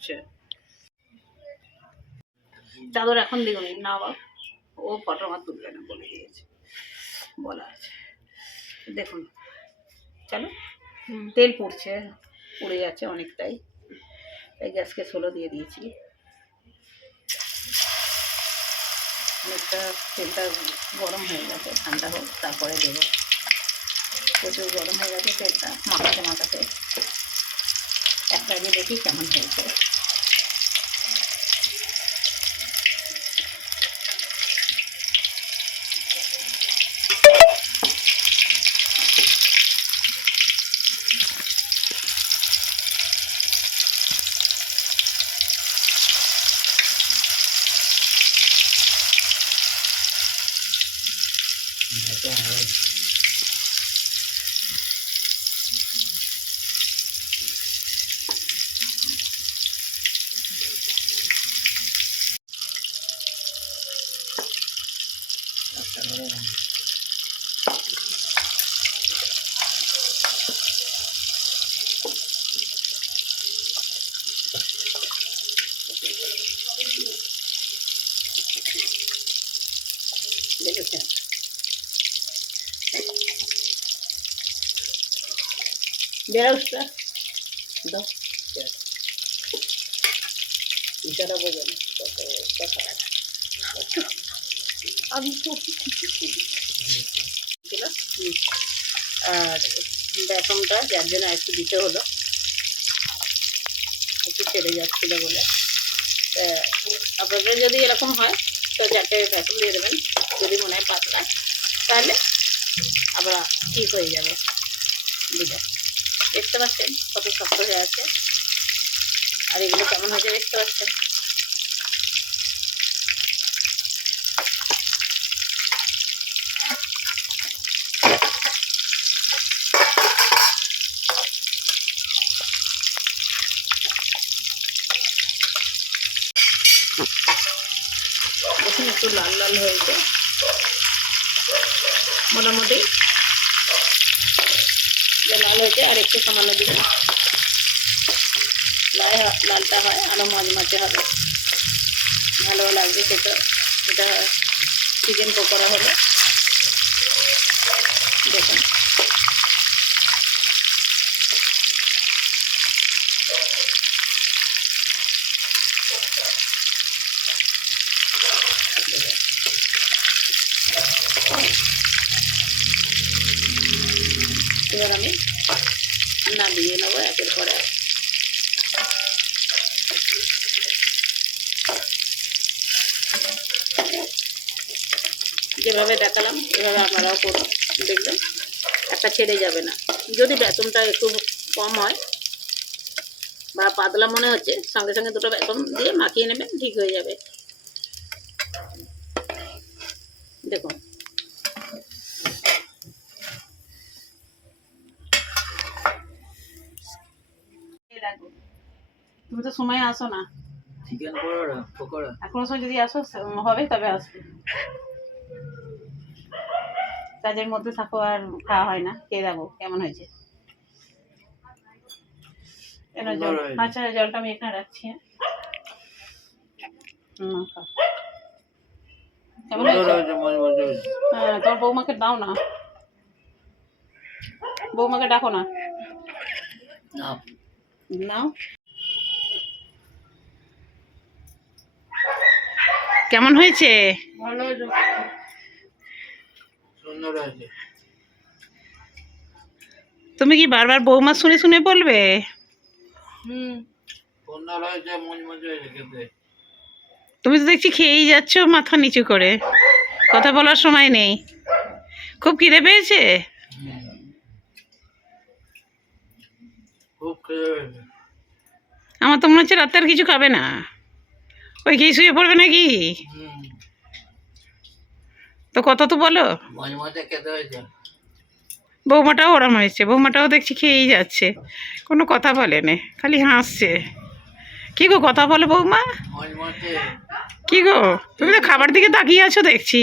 ফুটছে। চাদর এখন দিগুনি না বাবা, ও ফটো আমার তুলবে না বলে দিয়েছে, বলা আছে। দেখুন চলো, তেল পুড়ছে, পুড়ে যাচ্ছে অনেকটাই, এই গ্যাসকে স্লো দিয়ে দিয়েছি। অনেকটা তেলটা গরম হয়ে গেছে, ঠান্ডা হোক তারপরে দেবো। প্রচুর গরম হয়ে গেছে তেলটা, মাখাতে মাখাতে একটা আগে দেখি কেমন হয়েছে। দেখেছেন বেরোসটা দাও, ইশারা বোঝেন কত কথা। আমি তো আর বেসনটা যার জন্য একটু দিতে হলো, একটু ছেড়ে যাচ্ছিলো বলে। আপনাদের যদি এরকম হয় তো 4টে বেসন দিয়ে দেবেন, যদি মনে হয় পাতলা তাহলে আবার ঠিক হয়ে যাবে। দেখতে পাচ্ছেন কত শক্ত হয়ে আছে, আর এগুলো কেমন হয়েছে দেখতে পাচ্ছেন। দেখুন একটু লাল লাল হয়েছে মোটামুটি, লাল হয়েছে। আর একটু সামান্য দিকে লালটা হয় আরও মচমচে হবে, ভালো লাগবে খেতে। এটা চিকেন পকোড়া হলো, দেখুন এবার আমি নামিয়ে নেবো একের পর এক। যেভাবে দেখালাম এভাবে আপনারাও করুন, দেখবেন একটা ছেড়ে যাবে না। যদি বেসনটা একটু কম হয় বা পাতলা মনে হচ্ছে, সঙ্গে সঙ্গে 2টো বেসন দিয়ে মাখিয়ে নেবেন, ঠিক হয়ে যাবে। দেখুন তুমি তো সময় আসো না, চিকেন পকোড়া এখনো সময় যদি আসো হবে তবে আসবে। কাজের মধ্যে থাকো আর খাওয়া হয় না। খেয়ে দেখো কেমন হয়েছে। আচ্ছা জলটা আমি এখানে রাখছি। কেমন হয়েছে? হ্যাঁ তোমার বৌমাকে দাও না, বৌমাকে ডাকো না। নাও। কেমন হয়েছে? ভালো হয়েছে, সুন্দর হয়েছে। তুমি কি বারবার বৌমা শুনে শুনে বলবে? সুন্দর হয়েছে, মজমজে হয়েছে খেতে। তুমি তো দেখছি খেয়েই যাচ্ছ মাথা নিচু করে, কথা বলার সময় নেই। খুব খিদে পেয়েছে? খুব খিদে পেয়েছে। আমার তো মনে হচ্ছে রাতে আর কিছু খাবে না, ওই খেয়ে শুয়ে পড়বে নাকি? তো কত তো বলো। মজমজে খেতে হয়েছে। বৌমাটাও ওরম হয়েছে, বৌমাটাও দেখছি খেয়েই যাচ্ছে, কোনো কথা বলে না, খালি হাসছে। কি গো কথা বলো বৌমা? মজমজে। কি গো তুমি তো খাবার দিকে তাকিয়ে আছো দেখছি,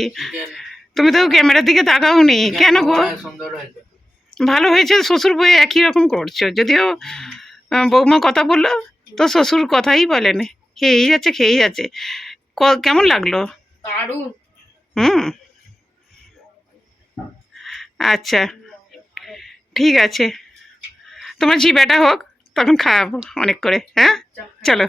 তুমি তো ক্যামেরার দিকে তাকাওনি কেন গো? সুন্দর হয়েছে, ভালো হয়েছে। শ্বশুর বউ একই রকম করছো, যদিও বৌমা কথা বললো তো শ্বশুর কথাই বলেনি, খেয়েই যাচ্ছে খেয়েই যাচ্ছে। কেমন লাগলো? দারুণ। হুম, আচ্ছা ঠিক আছে, তোমার জিবাটা হোক, তখন খাওয়াবো অনেক করে। হ্যাঁ, চলো।